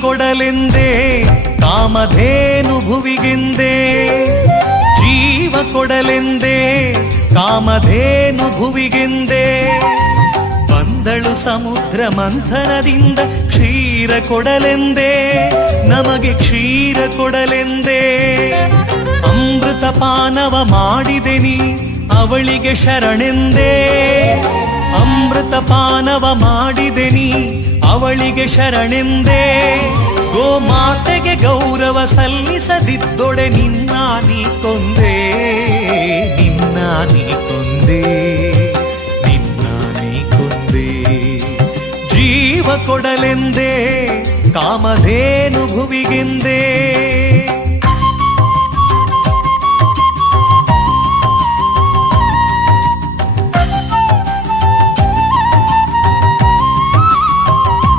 ಕೊಡಲೆಂದೇ ಕಾಮಧೇನು ಭುವಿಗೆಂದೇ ಜೀವ ಕೊಡಲೆಂದೇ ಕಾಮಧೇನು ಭುವಿಗೆಂದೇ ಬಂದಳು ಸಮುದ್ರ ಮಂಥನದಿಂದ ಕ್ಷೀರ ಕೊಡಲೆಂದೇ ನಮಗೆ ಕ್ಷೀರ ಕೊಡಲೆಂದೇ ಅಮೃತ ಪಾನವ ಮಾಡಿದೆ ನೀ ಅವಳಿಗೆ ಶರಣೆಂದೇ ಅಮೃತ ಪಾನವ ಮಾಡಿದೆ ನೀ ಅವಳಿಗೆ ಶರಣೆಂದೇ ಗೋಮಾತೆಗೆ ಗೌರವ ಸಲ್ಲಿಸದಿದ್ದೊಡೆ ನಿನ್ನ ನೀ ಕೊಂದೆ ನಿನ್ನ ನೀ ಕೊಂದೆ ನಿನ್ನ ನೀ ಕೊಂದೆ ಜೀವ ಕೊಡಲೆಂದೇ ಕಾಮಧೇನು ಭುವಿಗೆಂದೇ